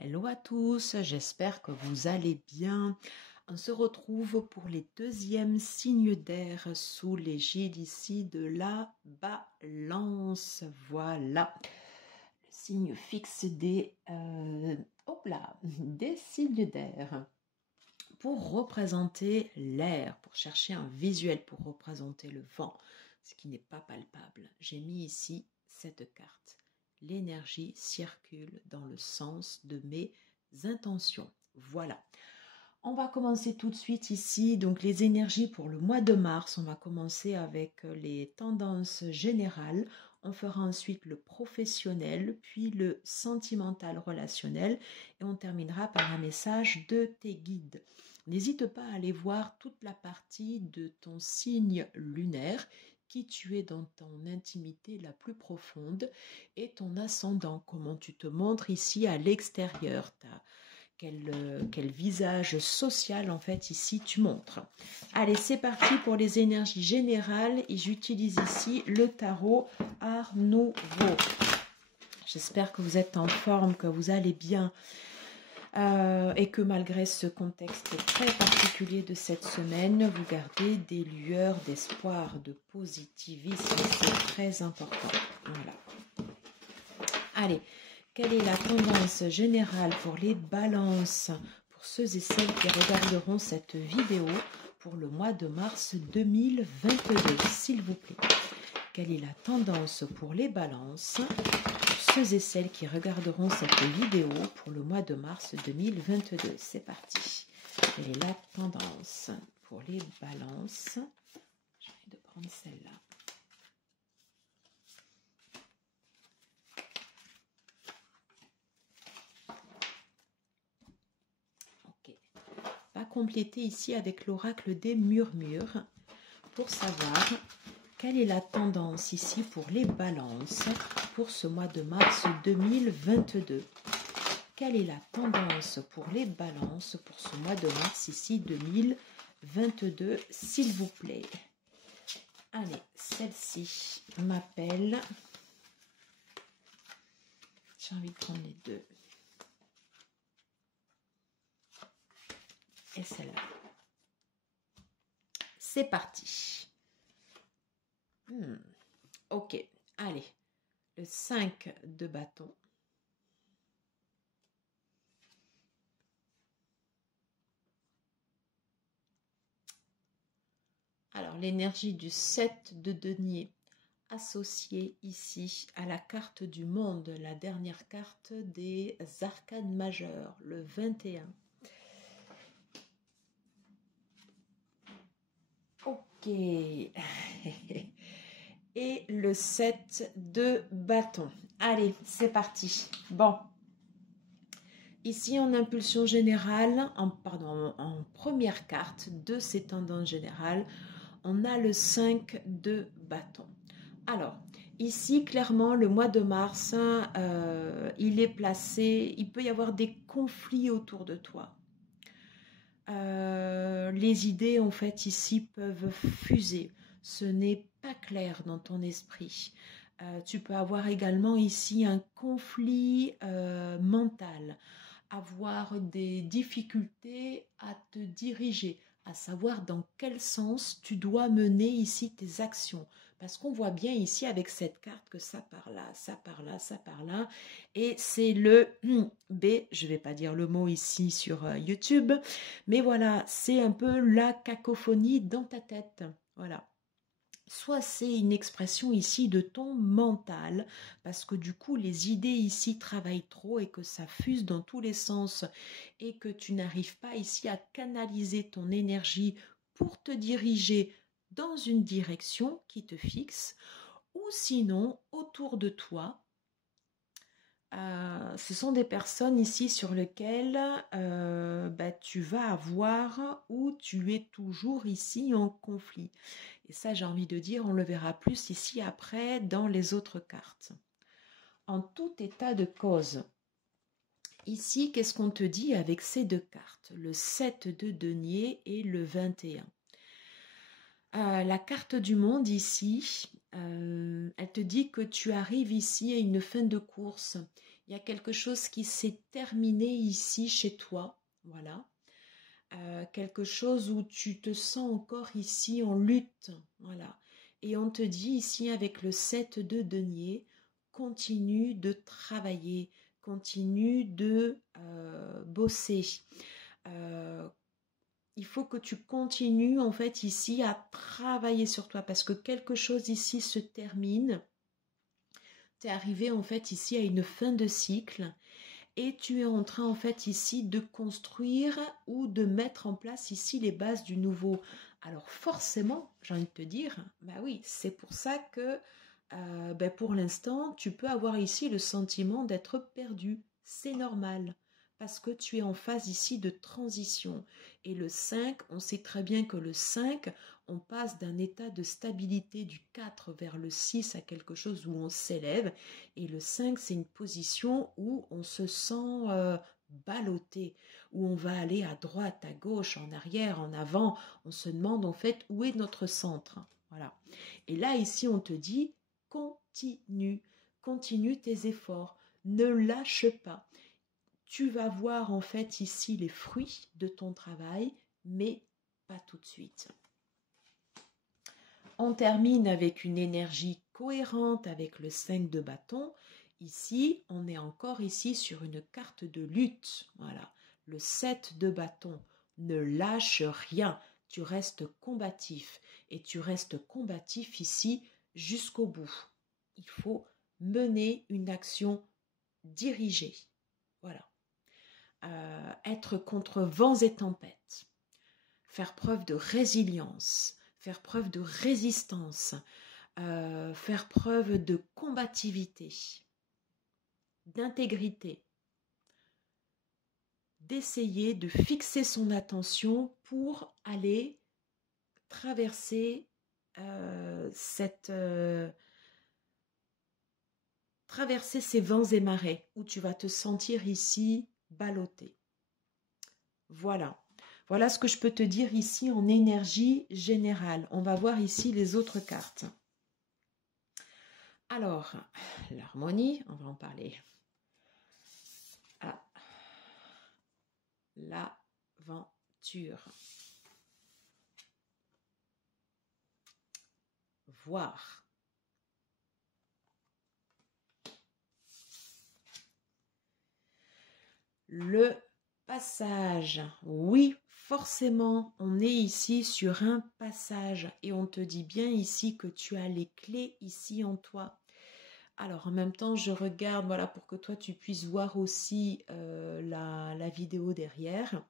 Hello à tous, j'espère que vous allez bien. On se retrouve pour les deuxièmes signes d'air sous l'égide ici de la balance. Voilà, le signe fixe des signes d'air. Pour représenter l'air, pour chercher un visuel, pour représenter le vent, ce qui n'est pas palpable, j'ai mis ici cette carte. L'énergie circule dans le sens de mes intentions. Voilà. On va commencer tout de suite ici. Donc les énergies pour le mois de mars. On va commencer avec les tendances générales. On fera ensuite le professionnel, puis le sentimental relationnel. Et on terminera par un message de tes guides. N'hésite pas à aller voir toute la partie de ton signe lunaire, qui tu es dans ton intimité la plus profonde et ton ascendant, comment tu te montres ici à l'extérieur, quel visage social en fait ici tu montres. Allez, c'est parti pour les énergies générales et j'utilise ici le tarot Art Nouveau. J'espère que vous êtes en forme, que vous allez bien. Et que malgré ce contexte très particulier de cette semaine, vous gardez des lueurs d'espoir, de positivisme, c'est très important. Voilà. Allez, quelle est la tendance générale pour les balances, pour ceux et celles qui regarderont cette vidéo pour le mois de mars 2022, s'il vous plaît? Quelle est la tendance pour les balances, ceux et celles qui regarderont cette vidéo pour le mois de mars 2022? C'est parti. Quelle est la tendance pour les balances? J'ai envie de prendre celle-là. Ok. On va compléter ici avec l'oracle des murmures pour savoir quelle est la tendance ici pour les balances pour ce mois de mars 2022. Quelle est la tendance pour les balances pour ce mois de mars ici 2022, s'il vous plaît? Allez, celle-ci m'appelle. J'ai envie de prendre les deux. Et celle-là. C'est parti. Ok, allez. Le 5 de bâton. Alors, l'énergie du 7 de denier associée ici à la carte du monde, la dernière carte des arcanes majeures, le 21. Ok. Et le 7 de bâton. Allez, c'est parti. Bon. Ici, en impulsion générale, en première carte de ces tendances générales, on a le 5 de bâton. Alors, ici, clairement, le mois de mars, il est placé, il peut y avoir des conflits autour de toi. Les idées, en fait, ici, peuvent fuser. Ce n'est pas clair dans ton esprit. Tu peux avoir également ici un conflit mental, avoir des difficultés à te diriger, à savoir dans quel sens tu dois mener ici tes actions. Parce qu'on voit bien ici avec cette carte que ça part là, ça part là, ça part là. Et c'est le B, je ne vais pas dire le mot ici sur YouTube, mais voilà, c'est un peu la cacophonie dans ta tête. Voilà. Soit c'est une expression ici de ton mental, parce que du coup les idées ici travaillent trop et que ça fuse dans tous les sens et que tu n'arrives pas ici à canaliser ton énergie pour te diriger dans une direction qui te fixe, ou sinon autour de toi. Ce sont des personnes ici sur lesquelles tu vas avoir ou tu es toujours ici en conflit. Et ça, j'ai envie de dire, on le verra plus ici après dans les autres cartes. En tout état de cause, ici, qu'est-ce qu'on te dit avec ces deux cartes? Le 7 de denier et le 21. La carte du monde ici, elle te dit que tu arrives ici à une fin de course. Il y a quelque chose qui s'est terminé ici chez toi, voilà. Quelque chose où tu te sens encore ici en lutte, voilà. Et on te dit ici avec le 7 de denier, continue de travailler, continue de bosser. Il faut que tu continues en fait ici à travailler sur toi parce que quelque chose ici se termine. Tu es arrivé en fait ici à une fin de cycle et tu es en train en fait ici de construire ou de mettre en place ici les bases du nouveau. Alors forcément, j'ai envie de te dire, bah oui, c'est pour ça que pour l'instant, tu peux avoir ici le sentiment d'être perdu. C'est normal parce que tu es en phase ici de transition. Et le 5, on sait très bien que le 5, on passe d'un état de stabilité du 4 vers le 6 à quelque chose où on s'élève. Et le 5, c'est une position où on se sent ballotté, où on va aller à droite, à gauche, en arrière, en avant. On se demande en fait où est notre centre. Voilà. Et là, ici, on te dit, continue, continue tes efforts, ne lâche pas. Tu vas voir en fait ici les fruits de ton travail, mais pas tout de suite. On termine avec une énergie cohérente avec le 5 de bâton. Ici, on est encore ici sur une carte de lutte. Voilà, le 7 de bâton. Ne lâche rien. Tu restes combatif. Et tu restes combatif ici jusqu'au bout. Il faut mener une action dirigée. Voilà. Être contre vents et tempêtes. Faire preuve de résilience. Faire preuve de résistance, faire preuve de combativité, d'intégrité, d'essayer de fixer son attention pour aller traverser traverser ces vents et marées où tu vas te sentir ici ballotté. Voilà. Voilà ce que je peux te dire ici en énergie générale. On va voir ici les autres cartes. Alors, l'harmonie, on va en parler. Ah, l'aventure. Voir. Le passage. Oui, forcément, on est ici sur un passage et on te dit bien ici que tu as les clés ici en toi. Alors, en même temps, je regarde, voilà, pour que toi, tu puisses voir aussi la vidéo derrière.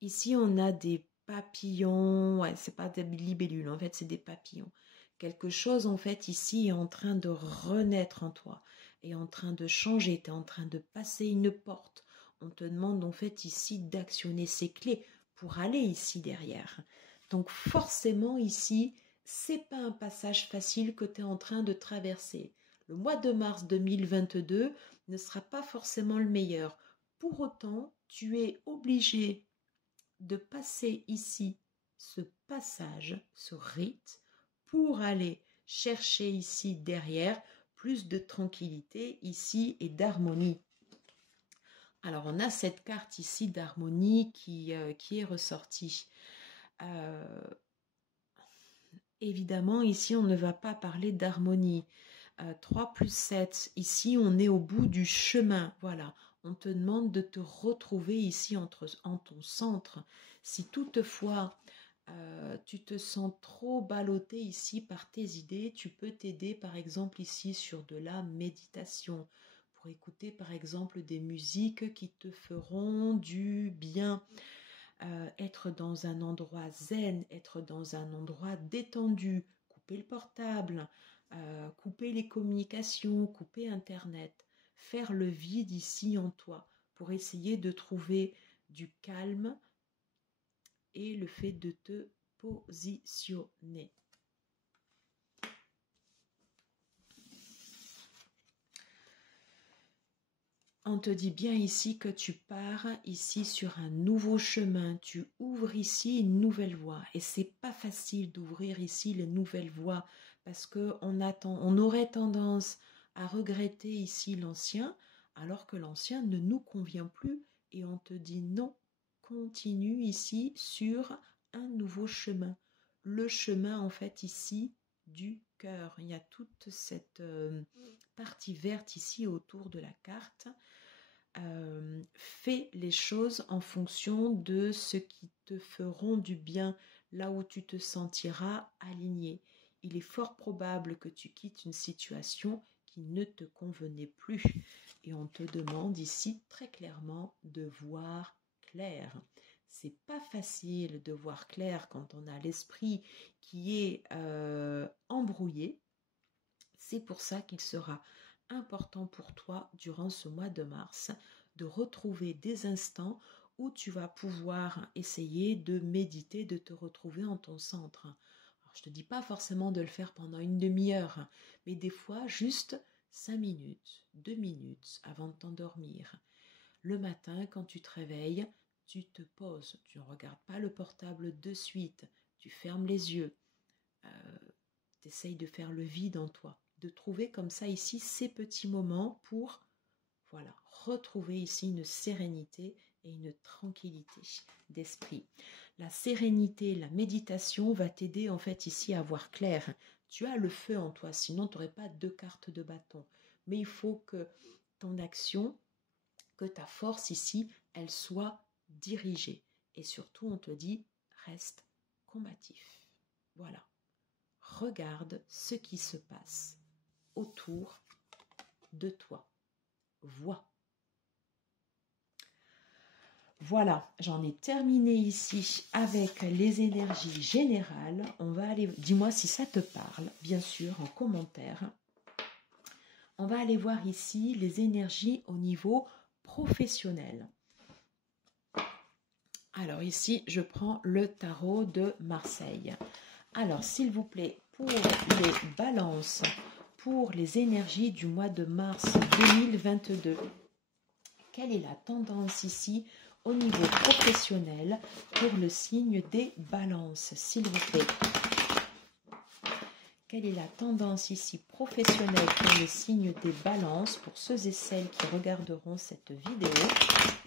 Ici, on a des papillons. Ouais, c'est pas des libellules, en fait, c'est des papillons. Quelque chose, en fait, ici est en train de renaître en toi, est en train de changer, tu es en train de passer une porte. On te demande, en fait, ici d'actionner ces clés pour aller ici derrière. Donc, forcément, ici, c'est pas un passage facile que tu es en train de traverser. Le mois de mars 2022 ne sera pas forcément le meilleur. Pour autant, tu es obligé de passer ici ce passage, ce rite, pour aller chercher ici derrière plus de tranquillité ici et d'harmonie. Alors on a cette carte ici d'harmonie qui est ressortie. Évidemment ici on ne va pas parler d'harmonie. 3 plus 7, ici on est au bout du chemin, voilà. On te demande de te retrouver ici en ton centre. Si toutefois tu te sens trop ballotté ici par tes idées, tu peux t'aider par exemple ici sur de la méditation pour écouter par exemple des musiques qui te feront du bien. Être dans un endroit zen, être dans un endroit détendu, couper le portable, couper les communications, couper Internet, faire le vide ici en toi pour essayer de trouver du calme et le fait de te positionner. On te dit bien ici que tu pars ici sur un nouveau chemin, tu ouvres ici une nouvelle voie et c'est pas facile d'ouvrir ici les nouvelles voies parce que on aurait tendance à regretter ici l'ancien, alors que l'ancien ne nous convient plus et on te dit non, continue ici sur un nouveau chemin. Le chemin en fait ici du cœur. Il y a toute cette partie verte ici autour de la carte. Fais les choses en fonction de ce qui te feront du bien, là où tu te sentiras aligné. Il est fort probable que tu quittes une situation qui ne te convenait plus. Et on te demande ici très clairement de voir clair. C'est pas facile de voir clair quand on a l'esprit qui est embrouillé. C'est pour ça qu'il sera important pour toi durant ce mois de mars de retrouver des instants où tu vas pouvoir essayer de méditer, de te retrouver en ton centre. Alors, je ne te dis pas forcément de le faire pendant une demi-heure, mais des fois juste 5 minutes, 2 minutes avant de t'endormir. Le matin, quand tu te réveilles, tu te poses, tu ne regardes pas le portable de suite, tu fermes les yeux, tu essayes de faire le vide en toi, de trouver comme ça ici ces petits moments pour retrouver ici une sérénité et une tranquillité d'esprit. La sérénité, la méditation va t'aider en fait ici à voir clair. Tu as le feu en toi, sinon tu n'aurais pas 2 cartes de bâton. Mais il faut que ton action, que ta force ici, elle soit dirigée. Et surtout, on te dit, reste combatif. Voilà. Regarde ce qui se passe autour de toi. Vois. Voilà, j'en ai terminé ici avec les énergies générales. On va aller, dis-moi si ça te parle, bien sûr, en commentaire. On va aller voir ici les énergies au niveau professionnel. Alors ici, je prends le tarot de Marseille. Alors, s'il vous plaît, pour les balances, pour les énergies du mois de mars 2022, quelle est la tendance ici au niveau professionnel pour le signe des balances, s'il vous plaît? Quelle est la tendance ici professionnelle pour le signe des balances, pour ceux et celles qui regarderont cette vidéo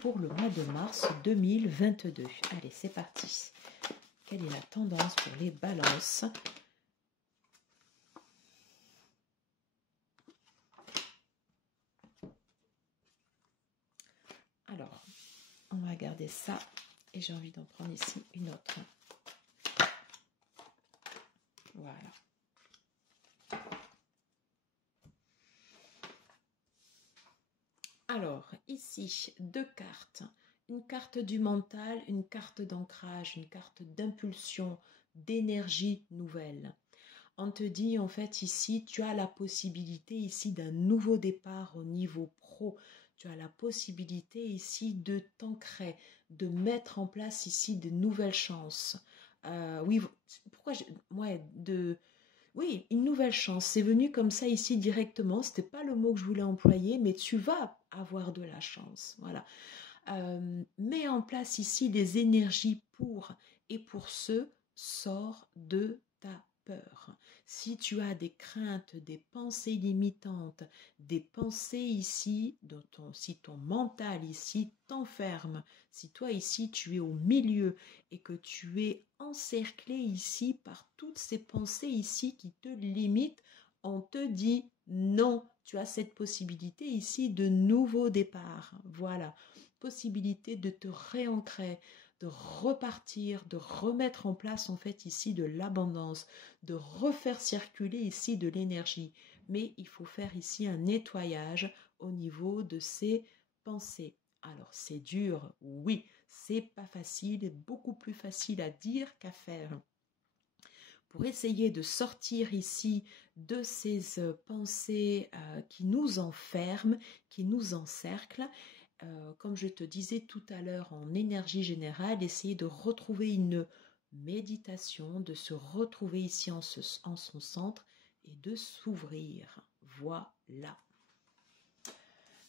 pour le mois de mars 2022? Allez, c'est parti. Quelle est la tendance pour les balances? Alors, on va garder ça et j'ai envie d'en prendre ici une autre. Voilà. Alors, ici, 2 cartes. Une carte du mental, une carte d'ancrage, une carte d'impulsion, d'énergie nouvelle. On te dit en fait ici, tu as la possibilité ici d'un nouveau départ au niveau pro. Tu as la possibilité ici de t'ancrer, de mettre en place ici de nouvelles chances. Oui, pourquoi oui, une nouvelle chance. C'est venu comme ça ici directement. C'était pas le mot que je voulais employer, mais tu vas avoir de la chance. Voilà. Mets en place ici des énergies pour et pour ce, sors de ta peur. Si tu as des craintes, des pensées limitantes, des pensées ici, si ton mental ici t'enferme, si toi ici tu es au milieu et que tu es encerclé ici par toutes ces pensées ici qui te limitent, on te dit non, tu as cette possibilité ici de nouveau départ. Voilà, possibilité de te réancrer, de repartir, de remettre en place en fait ici de l'abondance, de refaire circuler ici de l'énergie. Mais il faut faire ici un nettoyage au niveau de ces pensées. Alors c'est dur, oui, c'est pas facile, beaucoup plus facile à dire qu'à faire. Pour essayer de sortir ici de ces pensées qui nous enferment, qui nous encerclent, comme je te disais tout à l'heure en énergie générale, essayer de retrouver une méditation, de se retrouver ici en son centre et de s'ouvrir. Voilà.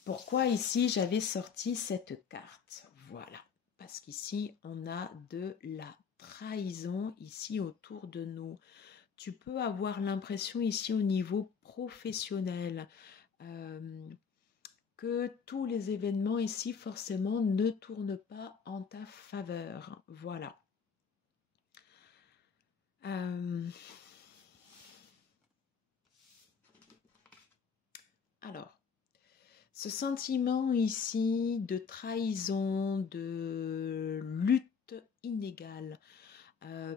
Pourquoi ici j'avais sorti cette carte? Voilà. Parce qu'ici on a de la trahison ici autour de nous. Tu peux avoir l'impression ici au niveau professionnel que tous les événements ici forcément ne tournent pas en ta faveur. Voilà. Alors, ce sentiment ici de trahison, de lutte inégale,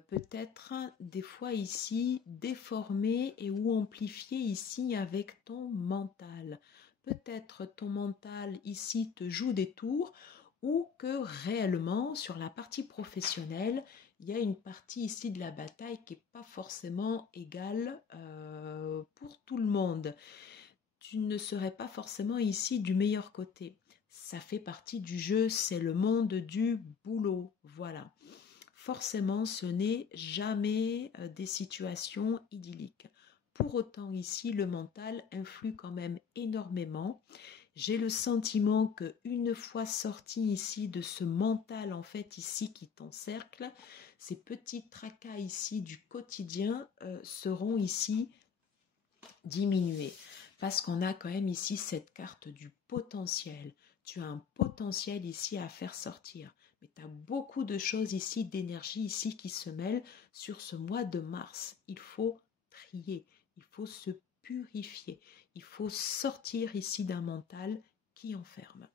peut-être des fois ici déformé et ou amplifié ici avec ton mental. Peut-être ton mental ici te joue des tours ou que réellement sur la partie professionnelle, il y a une partie ici de la bataille qui n'est pas forcément égale pour tout le monde. Tu ne serais pas forcément ici du meilleur côté. Ça fait partie du jeu, c'est le monde du boulot. Voilà. Forcément, ce n'est jamais des situations idylliques. Pour autant, ici, le mental influe quand même énormément. J'ai le sentiment que une fois sorti ici de ce mental, en fait, ici qui t'encercle, ces petits tracas ici du quotidien seront ici diminués. Parce qu'on a quand même ici cette carte du potentiel. Tu as un potentiel ici à faire sortir. Mais tu as beaucoup de choses ici, d'énergie ici qui se mêlent sur ce mois de mars. Il faut trier, il faut se purifier, il faut sortir ici d'un mental qui enferme.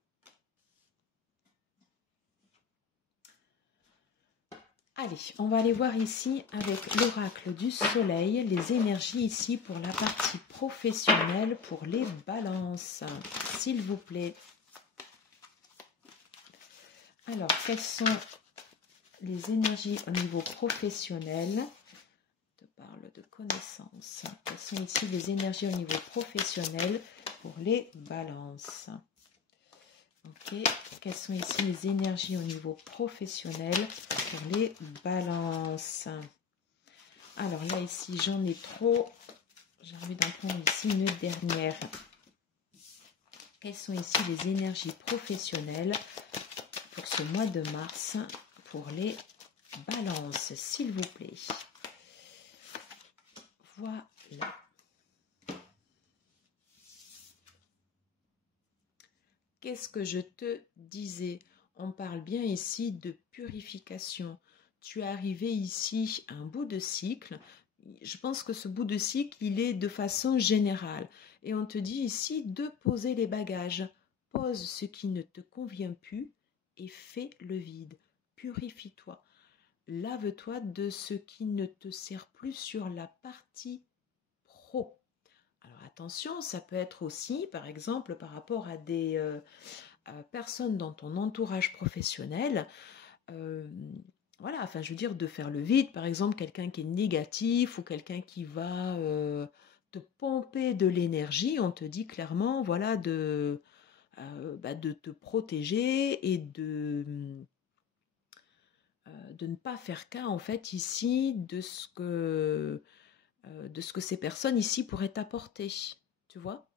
Allez, on va aller voir ici avec l'oracle du soleil, les énergies ici pour la partie professionnelle, pour les balances, s'il vous plaît. Alors, quelles sont les énergies au niveau professionnel? Je te parle de connaissances. Quelles sont ici les énergies au niveau professionnel pour les balances? Ok, quelles sont ici les énergies au niveau professionnel pour les balances? Alors là, ici, j'en ai trop. J'ai envie d'en prendre ici une dernière. Quelles sont ici les énergies professionnelles pour ce mois de mars pour les balances, s'il vous plaît? Voilà. Qu'est-ce que je te disais? On parle bien ici de purification. Tu es arrivé ici à un bout de cycle. Je pense que ce bout de cycle, il est de façon générale. Et on te dit ici de poser les bagages. Pose ce qui ne te convient plus et fais le vide. Purifie-toi. Lave-toi de ce qui ne te sert plus sur la partie pro. Alors attention, ça peut être aussi, par exemple, par rapport à des personnes dans ton entourage professionnel. Voilà, enfin, je veux dire, de faire le vide, par exemple, quelqu'un qui est négatif ou quelqu'un qui va te pomper de l'énergie, on te dit clairement, voilà, de te protéger et de ne pas faire cas, en fait, ici, de ce que ces personnes ici pourraient t'apporter, tu vois?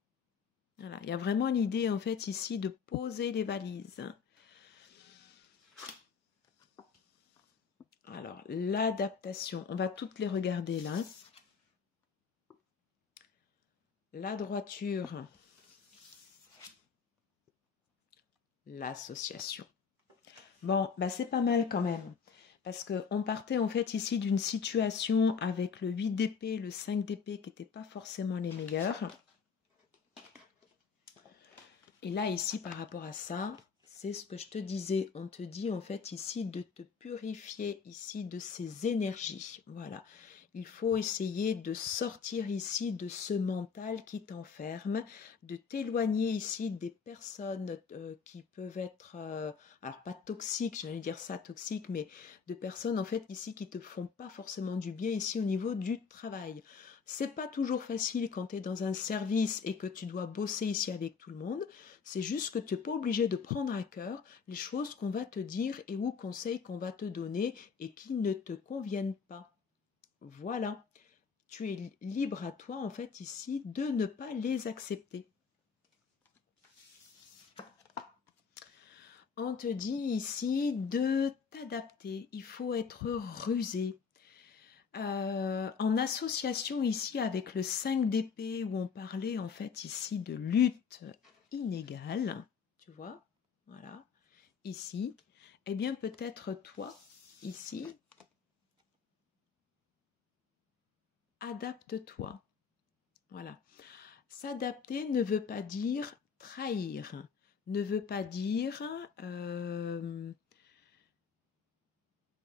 Voilà, il y a vraiment l'idée, en fait, ici, de poser les valises. Alors, l'adaptation, on va toutes les regarder là. La droiture, l'association. Bon, bah c'est pas mal quand même. Parce qu'on partait en fait ici d'une situation avec le 8 d'épée, le 5 d'épée qui n'étaient pas forcément les meilleurs. Et là, ici, par rapport à ça, c'est ce que je te disais. On te dit en fait ici de te purifier ici de ces énergies. Voilà. Il faut essayer de sortir ici de ce mental qui t'enferme, de t'éloigner ici des personnes qui peuvent être, alors pas toxiques, j'allais dire ça toxiques, mais de personnes en fait ici qui te font pas forcément du bien ici au niveau du travail. C'est pas toujours facile quand tu es dans un service et que tu dois bosser ici avec tout le monde. C'est juste que tu n'es pas obligé de prendre à cœur les choses qu'on va te dire et ou conseils qu'on va te donner et qui ne te conviennent pas. Voilà, tu es libre à toi en fait ici de ne pas les accepter. On te dit ici de t'adapter, il faut être rusé. En association ici avec le 5 d'épée où on parlait en fait ici de lutte inégale, tu vois, voilà, ici, eh bien peut-être toi, ici, adapte-toi, voilà. S'adapter ne veut pas dire trahir, ne veut pas dire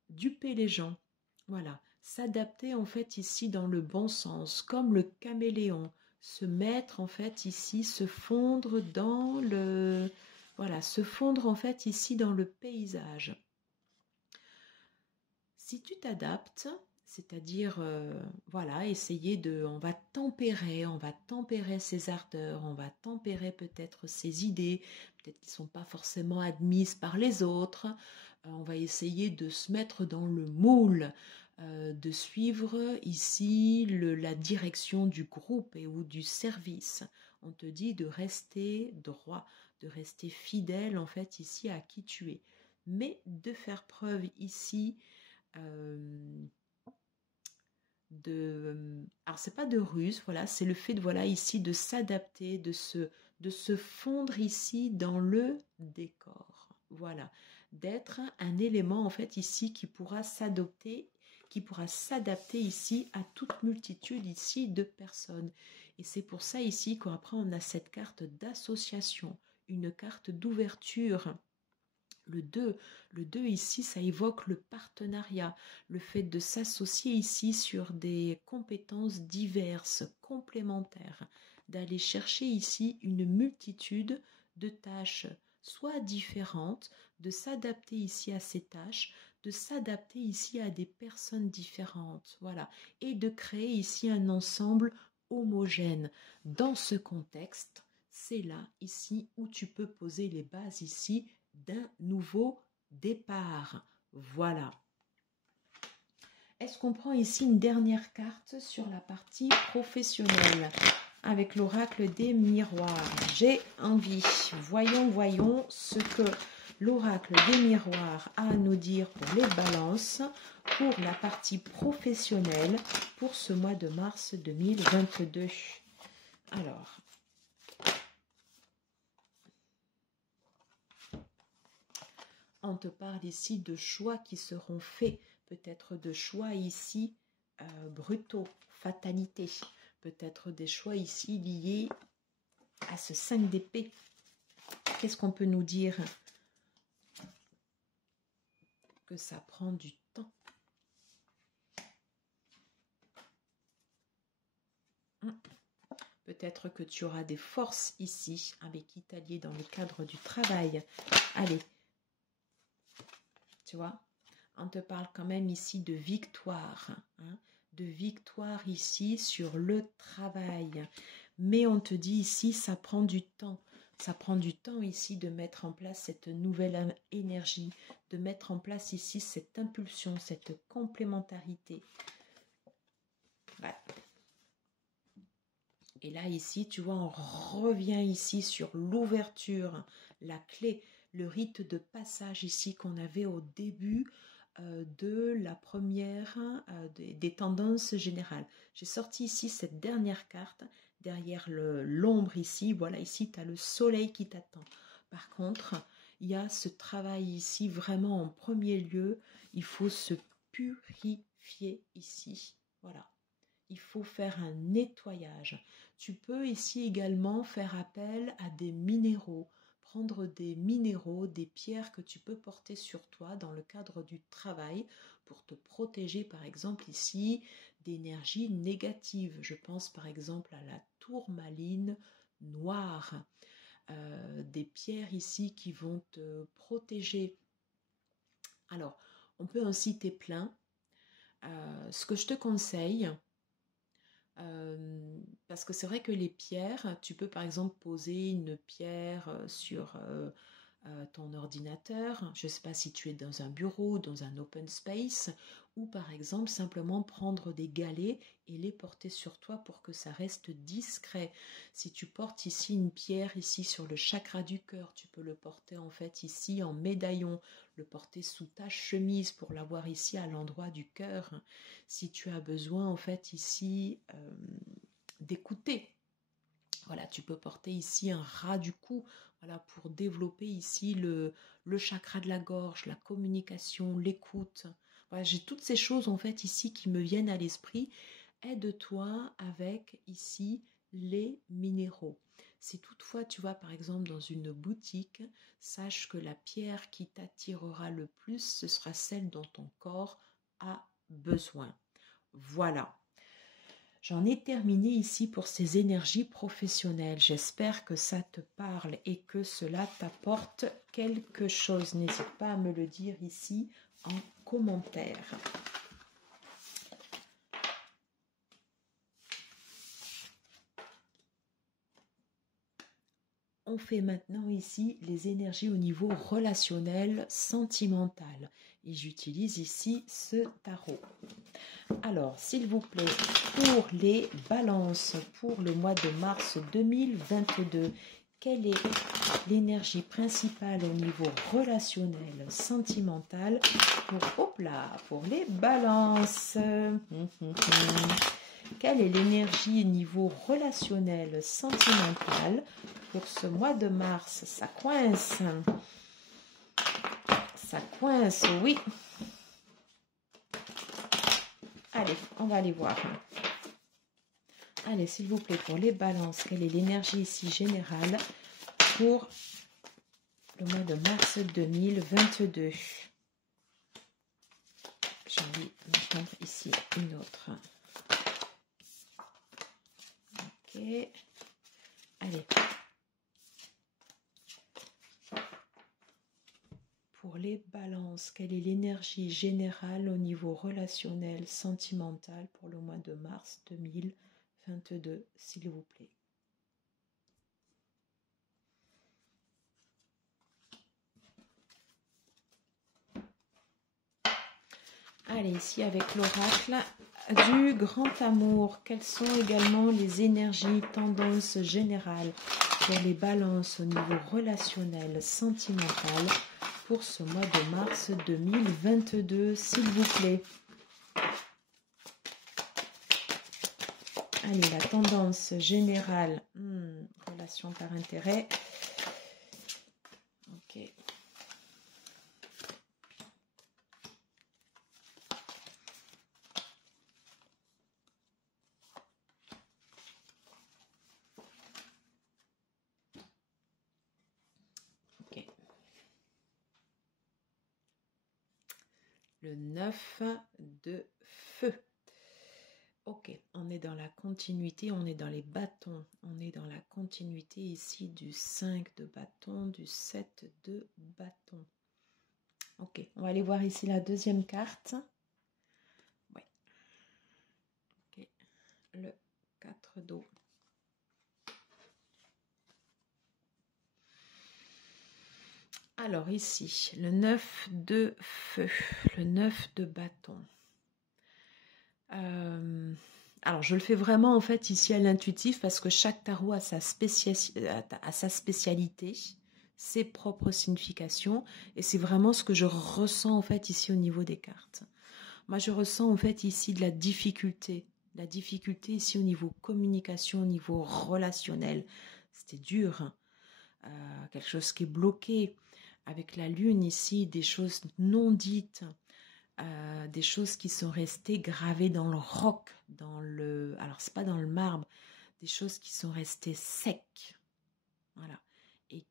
duper les gens, voilà. S'adapter en fait ici dans le bon sens, comme le caméléon, se mettre en fait ici, se fondre dans le, voilà, se fondre en fait ici dans le paysage. Si tu t'adaptes, c'est-à-dire, voilà, essayer de, on va tempérer ses ardeurs, on va tempérer peut-être ses idées, peut-être qu'ils ne sont pas forcément admises par les autres, on va essayer de se mettre dans le moule, de suivre ici la direction du groupe et ou du service. On te dit de rester droit, de rester fidèle en fait ici à qui tu es, mais de faire preuve ici alors c'est pas de ruse, voilà, c'est le fait de, voilà, ici de s'adapter, de se fondre ici dans le décor, voilà, d'être un élément en fait ici qui pourra s'adapter ici à toute multitude ici de personnes. Et c'est pour ça ici qu'après on a cette carte d'association, une carte d'ouverture. Le 2 ici, ça évoque le partenariat, le fait de s'associer ici sur des compétences diverses, complémentaires, d'aller chercher ici une multitude de tâches, soit différentes, de s'adapter ici à ces tâches, de s'adapter ici à des personnes différentes, voilà, et de créer ici un ensemble homogène. Dans ce contexte, c'est là, ici, où tu peux poser les bases ici d'un nouveau départ. Voilà. Est-ce qu'on prend ici une dernière carte sur la partie professionnelle avec l'oracle des miroirs? J'ai envie. Voyons ce que l'oracle des miroirs a à nous dire pour les balances, pour la partie professionnelle, pour ce mois de mars 2022. Alors, on te parle ici de choix qui seront faits, peut-être de choix ici brutaux, fatalité, peut-être des choix ici liés à ce 5 d'épée. Qu'est-ce qu'on peut nous dire? Que ça prend du temps. Peut-être que tu auras des forces ici avec qui t'allier dans le cadre du travail. Allez, tu vois, on te parle quand même ici de victoire, hein, de victoire ici sur le travail. Mais on te dit ici, ça prend du temps. Ça prend du temps ici de mettre en place cette nouvelle énergie, de mettre en place ici cette impulsion, cette complémentarité. Ouais. Et là, ici, tu vois, on revient ici sur l'ouverture, la clé, le rite de passage ici qu'on avait au début de la première des tendances générales. J'ai sorti ici cette dernière carte, derrière l'ombre ici, voilà, ici, tu as le soleil qui t'attend. Par contre, il y a ce travail ici, vraiment en premier lieu, il faut se purifier ici, voilà. Il faut faire un nettoyage. Tu peux ici également faire appel à des minéraux, prendre des minéraux, des pierres que tu peux porter sur toi dans le cadre du travail pour te protéger par exemple ici d'énergie négative. Je pense par exemple à la tourmaline noire, des pierres ici qui vont te protéger. Alors, on peut en citer plein. Ce que je te conseille, parce que c'est vrai que les pierres, tu peux par exemple poser une pierre sur ton ordinateur. Je ne sais pas si tu es dans un bureau, dans un open space, ou par exemple simplement prendre des galets et les porter sur toi pour que ça reste discret. Si tu portes ici une pierre ici sur le chakra du cœur, tu peux le porter en fait ici en médaillon, le porter sous ta chemise pour l'avoir ici à l'endroit du cœur. Si tu as besoin en fait ici d'écouter, voilà, tu peux porter ici un ras du cou, voilà, pour développer ici le chakra de la gorge, la communication, l'écoute. Voilà, j'ai toutes ces choses en fait ici qui me viennent à l'esprit. Aide-toi avec ici les minéraux. Si toutefois tu vas par exemple dans une boutique, sache que la pierre qui t'attirera le plus, ce sera celle dont ton corps a besoin. Voilà. J'en ai terminé ici pour ces énergies professionnelles. J'espère que ça te parle et que cela t'apporte quelque chose. N'hésite pas à me le dire ici en commentaire. On fait maintenant ici les énergies au niveau relationnel, sentimental. Et j'utilise ici ce tarot. Alors, s'il vous plaît, pour les balances, pour le mois de mars 2022, quelle est l'énergie principale au niveau relationnel, sentimental pour les balances? Quelle est l'énergie au niveau relationnel, sentimental pour ce mois de mars? Ça coince. Ça coince, oui. Allez, on va aller voir. Allez, s'il vous plaît, pour les balances, quelle est l'énergie ici générale pour le mois de mars 2022? J'ai envie de prendre ici une autre. Ok. Allez. Pour les balances, quelle est l'énergie générale au niveau relationnel, sentimental pour le mois de mars 2022, s'il vous plaît? Allez, ici avec l'oracle du grand amour, quelles sont également les énergies, tendances générales pour les balances au niveau relationnel, sentimental pour ce mois de mars 2022, s'il vous plaît? Allez, la tendance générale, relation par intérêt. Ok. Ok. Le 9 de feu. Ok, on est dans la continuité, on est dans les bâtons, on est dans la continuité ici du 5 de bâton, du 7 de bâton. Ok, on va aller voir ici la deuxième carte. Ouais. Ok, le 4 d'eau. Alors ici, le 9 de feu, le 9 de bâton. Alors, je le fais vraiment en fait ici à l'intuitif parce que chaque tarot a sa spécialité, ses propres significations et c'est vraiment ce que je ressens en fait ici au niveau des cartes. Moi, je ressens en fait ici de la difficulté ici au niveau communication, au niveau relationnel. C'était dur, hein. Quelque chose qui est bloqué avec la lune ici, des choses non dites. Des choses qui sont restées gravées dans le roc, alors c'est pas dans le marbre, des choses qui sont restées secs, voilà, et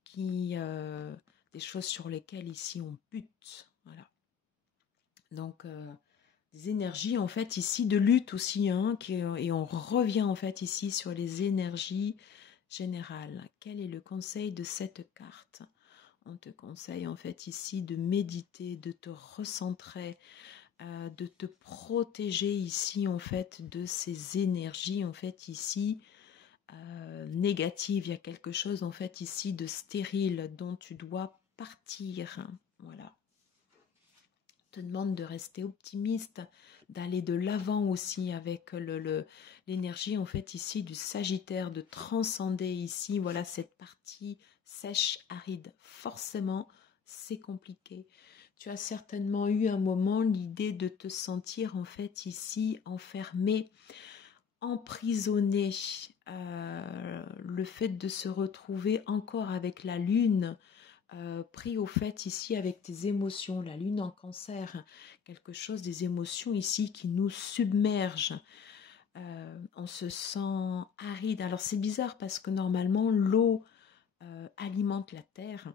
des choses sur lesquelles ici on bute, voilà. Donc des énergies en fait ici de lutte aussi, hein, et on revient en fait ici sur les énergies générales. Quel est le conseil de cette carte? On te conseille en fait ici de méditer, de te recentrer, de te protéger ici en fait de ces énergies en fait ici négatives. Il y a quelque chose en fait ici de stérile dont tu dois partir. Voilà. Te demande de rester optimiste, d'aller de l'avant aussi avec l'énergie en fait ici du Sagittaire, de transcender ici, voilà cette partie sèche, aride. Forcément, c'est compliqué. Tu as certainement eu un moment l'idée de te sentir en fait ici enfermé, emprisonné. Le fait de se retrouver encore avec la lune, pris au fait ici avec tes émotions, la lune en cancer, quelque chose des émotions ici qui nous submergent. On se sent aride. Alors c'est bizarre parce que normalement l'eau alimente la terre.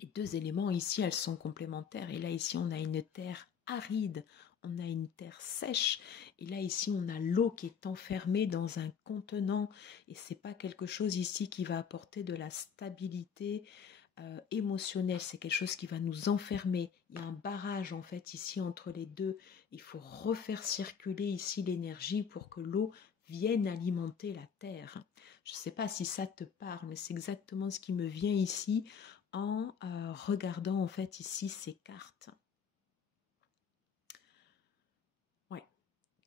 Les deux éléments ici, elles sont complémentaires. Et là ici on a une terre aride, on a une terre sèche. Et là ici on a l'eau qui est enfermée dans un contenant. Et c'est pas quelque chose ici qui va apporter de la stabilité émotionnel, c'est quelque chose qui va nous enfermer. Il y a un barrage en fait ici entre les deux. Il faut refaire circuler ici l'énergie pour que l'eau vienne alimenter la terre. Je ne sais pas si ça te parle, mais c'est exactement ce qui me vient ici en regardant en fait ici ces cartes. Ouais,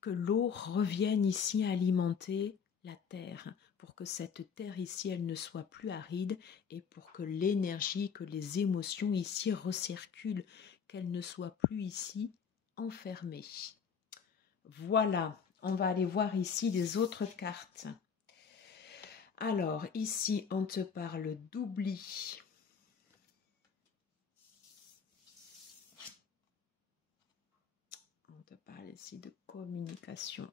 que l'eau revienne ici alimenter la terre, pour que cette terre ici, elle ne soit plus aride et pour que l'énergie, que les émotions ici recirculent, qu'elles ne soient plus ici enfermées. Voilà, on va aller voir ici les autres cartes. Alors, ici, on te parle d'oubli. On te parle ici de communication.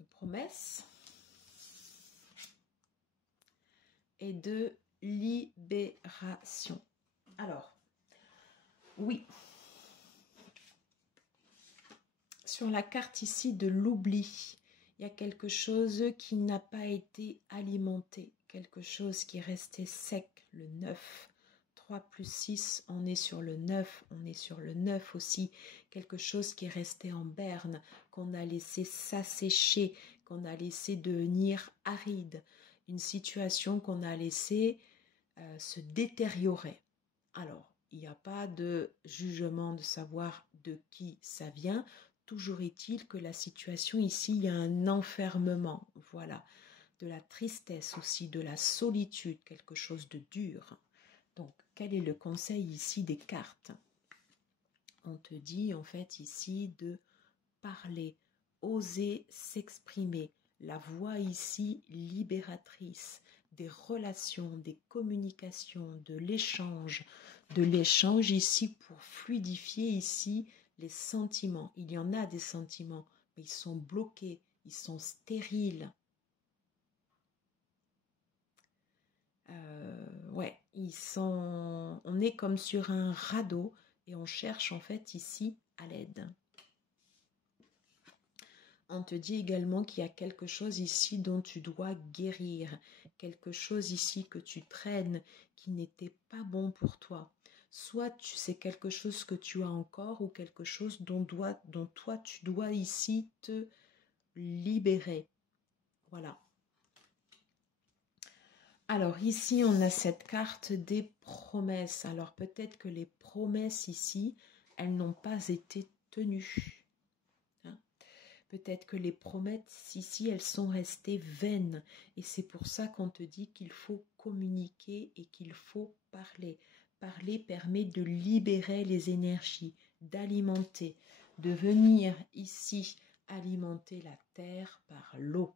De promesses. Et de libération. Alors, oui. Sur la carte ici de l'oubli, il y a quelque chose qui n'a pas été alimenté, quelque chose qui est resté sec, le 9. 3 plus 6, on est sur le 9, on est sur le 9 aussi, quelque chose qui est resté en berne, qu'on a laissé s'assécher, qu'on a laissé devenir aride, une situation qu'on a laissé se détériorer. Alors, il n'y a pas de jugement de savoir de qui ça vient. Toujours est-il que la situation ici, il y a un enfermement, voilà, de la tristesse aussi, de la solitude, quelque chose de dur. Donc, quel est le conseil ici des cartes? On te dit en fait ici de parler, oser s'exprimer, la voix ici libératrice, des relations, des communications, de l'échange ici pour fluidifier ici les sentiments. Il y en a des sentiments, mais ils sont bloqués, ils sont stériles. Ouais, on est comme sur un radeau et on cherche en fait ici à l'aide. On te dit également qu'il y a quelque chose ici dont tu dois guérir, quelque chose ici que tu traînes qui n'était pas bon pour toi. Soit c'est quelque chose que tu as encore ou quelque chose dont toi tu dois ici te libérer. Voilà. Alors ici on a cette carte des promesses. Alors peut-être que les promesses ici, elles n'ont pas été tenues. Peut-être que les promesses ici, elles sont restées vaines. Et c'est pour ça qu'on te dit qu'il faut communiquer et qu'il faut parler. Parler permet de libérer les énergies, d'alimenter, de venir ici alimenter la terre par l'eau.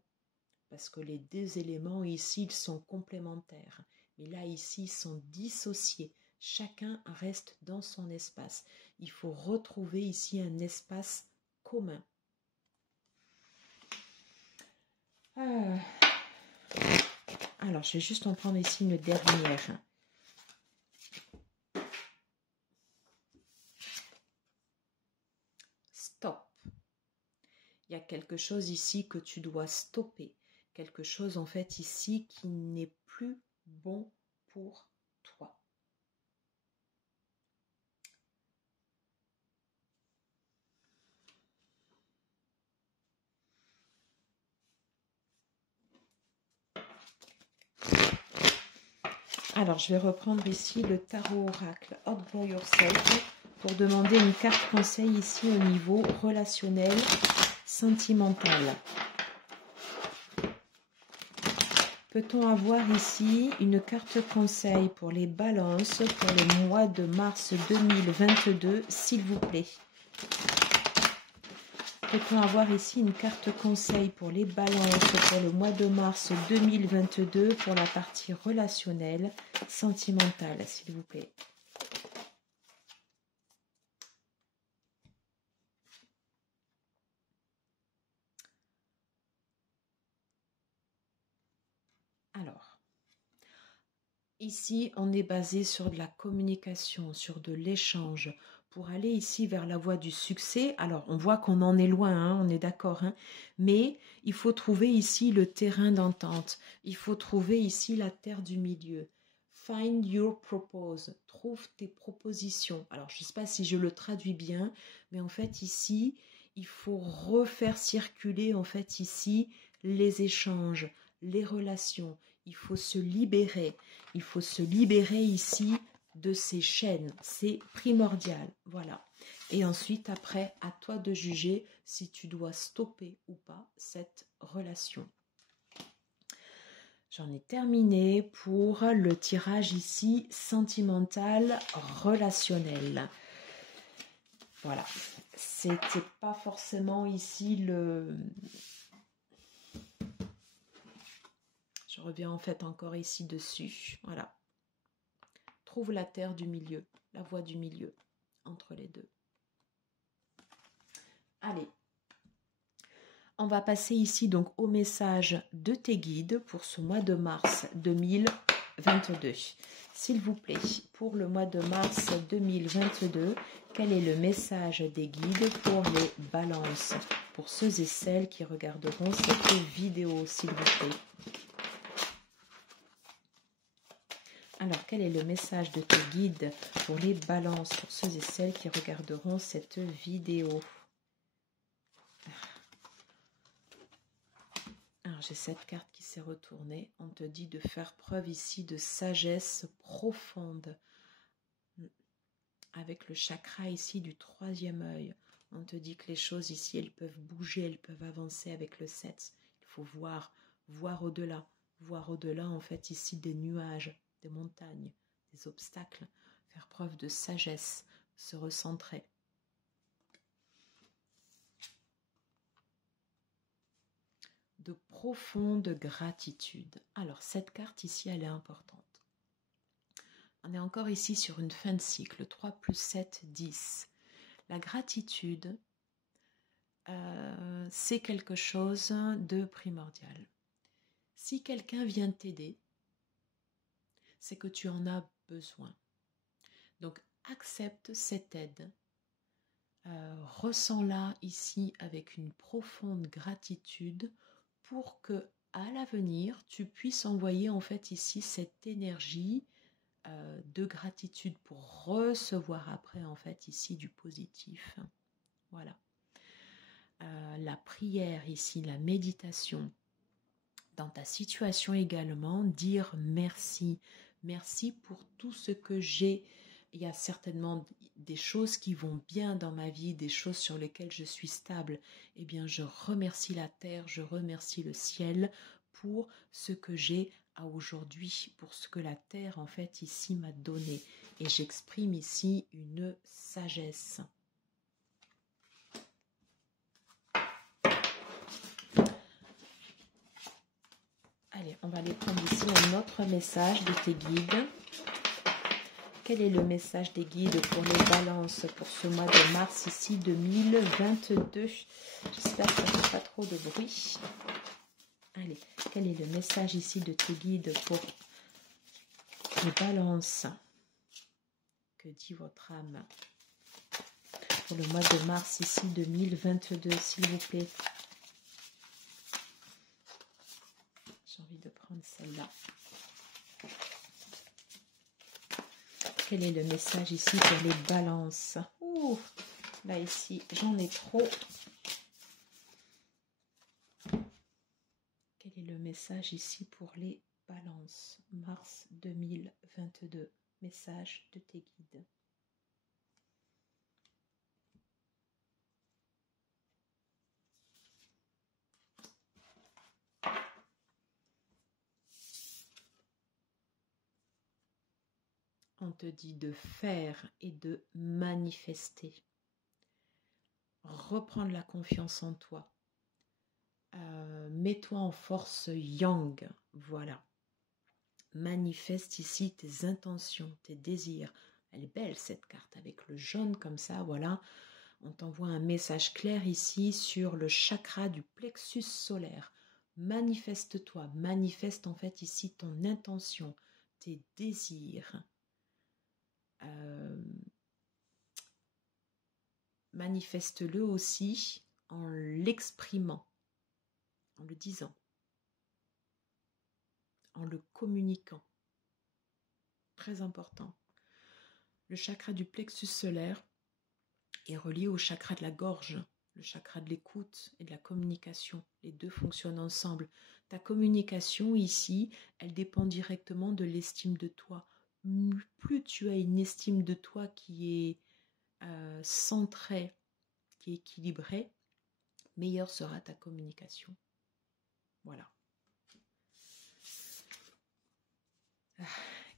Parce que les deux éléments ici, ils sont complémentaires. Mais là, ici, ils sont dissociés. Chacun reste dans son espace. Il faut retrouver ici un espace commun. Alors, je vais juste en prendre ici une dernière. Stop. Il y a quelque chose ici que tu dois stopper. Quelque chose en fait ici qui n'est plus bon pour toi. Alors, je vais reprendre ici le tarot oracle Outgrow Yourself pour demander une carte conseil ici au niveau relationnel, sentimental. Peut-on avoir ici une carte conseil pour les balances pour le mois de mars 2022, s'il vous plaît? Peut-on avoir ici une carte conseil pour les balances pour le mois de mars 2022 pour la partie relationnelle, sentimentale, s'il vous plaît? Alors, ici, on est basé sur de la communication, sur de l'échange. Pour aller ici vers la voie du succès, alors on voit qu'on en est loin, hein, on est d'accord, hein, mais il faut trouver ici le terrain d'entente. Il faut trouver ici la terre du milieu. Find your propose. Trouve tes propositions. Alors, je ne sais pas si je le traduis bien, mais en fait, ici, il faut refaire circuler, en fait, ici, les échanges, les relations. Il faut se libérer. Il faut se libérer ici de ces chaînes. C'est primordial. Voilà. Et ensuite, après, à toi de juger si tu dois stopper ou pas cette relation. J'en ai terminé pour le tirage ici sentimental relationnel. Voilà. C'était pas forcément ici le... Je reviens en fait encore ici dessus. Voilà. Trouve la terre du milieu, la voie du milieu entre les deux. Allez. On va passer ici donc au message de tes guides pour ce mois de mars 2022. S'il vous plaît, pour le mois de mars 2022, quel est le message des guides pour les balances, pour ceux et celles qui regarderont cette vidéo, s'il vous plaît? Alors, quel est le message de tes guides pour les balances, pour ceux et celles qui regarderont cette vidéo? Alors, j'ai cette carte qui s'est retournée. On te dit de faire preuve ici de sagesse profonde. Avec le chakra ici du troisième œil. On te dit que les choses ici, elles peuvent bouger, elles peuvent avancer avec le 7. Il faut voir au-delà. Voir au-delà, en fait, ici, des nuages, des montagnes, des obstacles. Faire preuve de sagesse, se recentrer. De profonde gratitude. Alors, cette carte ici, elle est importante. On est encore ici sur une fin de cycle, 3 plus 7, 10. La gratitude, c'est quelque chose de primordial. Si quelqu'un vient t'aider, c'est que tu en as besoin. Donc, accepte cette aide. Ressens-la ici avec une profonde gratitude pour que à l'avenir, tu puisses envoyer en fait ici cette énergie de gratitude pour recevoir après en fait ici du positif. Voilà. La prière ici, la méditation. Dans ta situation également, dire merci. Merci pour tout ce que j'ai. Il y a certainement des choses qui vont bien dans ma vie, des choses sur lesquelles je suis stable. Eh bien, je remercie la terre, je remercie le ciel pour ce que j'ai à aujourd'hui, pour ce que la terre, en fait, ici m'a donné. Et j'exprime ici une sagesse. Allez, on va aller prendre ici un autre message de tes guides. Quel est le message des guides pour les balances pour ce mois de mars ici 2022? J'espère que ça ne fait pas trop de bruit. Allez, quel est le message ici de tes guides pour les balances? Que dit votre âme pour le mois de mars ici 2022, s'il vous plaît? J'ai envie de prendre celle-là. Quel est le message ici pour les balances? Ouh, là ici, j'en ai trop. Quel est le message ici pour les balances? Mars 2022. 22. Message de tes guides. On te dit de faire et de manifester. Reprendre la confiance en toi. Mets-toi en force yang. Voilà. Manifeste ici tes intentions, tes désirs. Elle est belle cette carte avec le jaune comme ça, voilà. On t'envoie un message clair ici sur le chakra du plexus solaire. Manifeste-toi, manifeste en fait ici ton intention, tes désirs. Manifeste-le aussi en l'exprimant, en le disant, en le communiquant. Très important. Le chakra du plexus solaire est relié au chakra de la gorge, le chakra de l'écoute et de la communication. Les deux fonctionnent ensemble. Ta communication ici, elle dépend directement de l'estime de toi. Plus tu as une estime de toi qui est centrée, qui est équilibrée, meilleure sera ta communication. Voilà.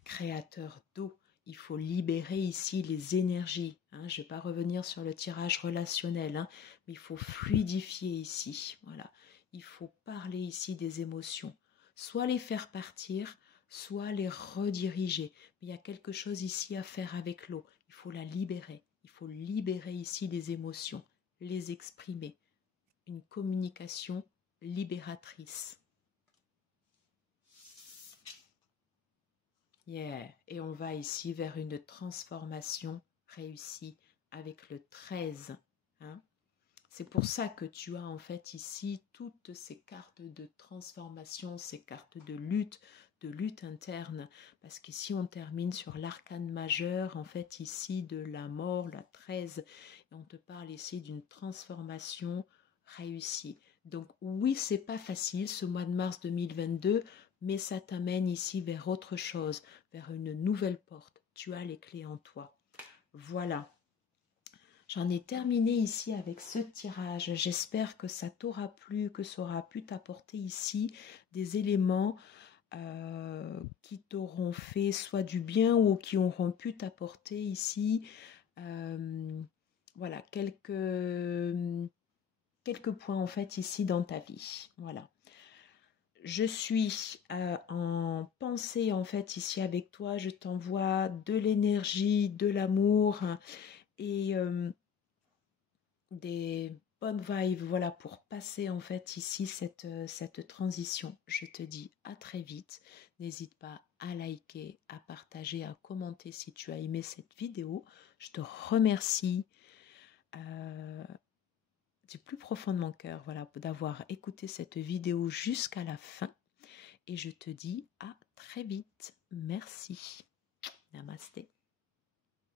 Créateur d'eau, il faut libérer ici les énergies. Je ne vais pas revenir sur le tirage relationnel, mais il faut fluidifier ici. Voilà. Il faut parler ici des émotions. Soit les faire partir, soit les rediriger. Mais il y a quelque chose ici à faire avec l'eau. Il faut la libérer. Il faut libérer ici les émotions, les exprimer. Une communication libératrice. Yeah. Et on va ici vers une transformation réussie avec le 13. C'est pour ça que tu as en fait ici toutes ces cartes de transformation, ces cartes de lutte interne. Parce qu'ici on termine sur l'arcane majeur, en fait ici de la mort, la 13. Et on te parle ici d'une transformation réussie. Donc oui, c'est pas facile ce mois de mars 2022, mais ça t'amène ici vers autre chose, vers une nouvelle porte. Tu as les clés en toi. Voilà. J'en ai terminé ici avec ce tirage. J'espère que ça t'aura plu, que ça aura pu t'apporter ici des éléments qui t'auront fait soit du bien ou qui auront pu t'apporter ici voilà, quelques points en fait ici dans ta vie. Voilà. Je suis en pensée en fait ici avec toi. Je t'envoie de l'énergie, de l'amour et des bonnes vibes, voilà, pour passer en fait ici cette transition. Je te dis à très vite. N'hésite pas à liker, à partager, à commenter si tu as aimé cette vidéo. Je te remercie du plus profond de mon cœur, voilà, d'avoir écouté cette vidéo jusqu'à la fin. Et je te dis à très vite. Merci. Namasté.